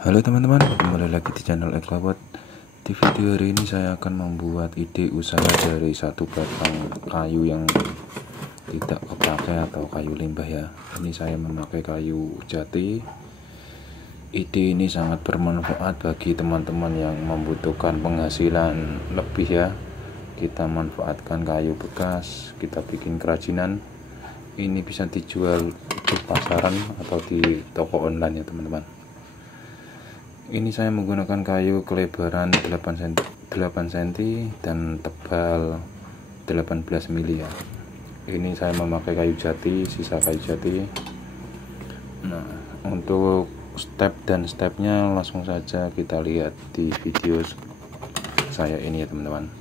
Halo teman-teman, kembali lagi di channel Eklabot. Di video hari ini saya akan membuat ide usaha dari satu batang kayu yang tidak kepakai atau kayu limbah ya. Ini saya memakai kayu jati. Ide ini sangat bermanfaat bagi teman-teman yang membutuhkan penghasilan lebih ya. Kita manfaatkan kayu bekas, kita bikin kerajinan. Ini bisa dijual di pasaran atau di toko online ya teman-teman. Ini saya menggunakan kayu kelebaran 8 cm dan tebal 18 mili ya. Ini saya memakai kayu jati, sisa kayu jati. Nah, untuk step dan stepnya langsung saja kita lihat di video saya ini ya teman-teman.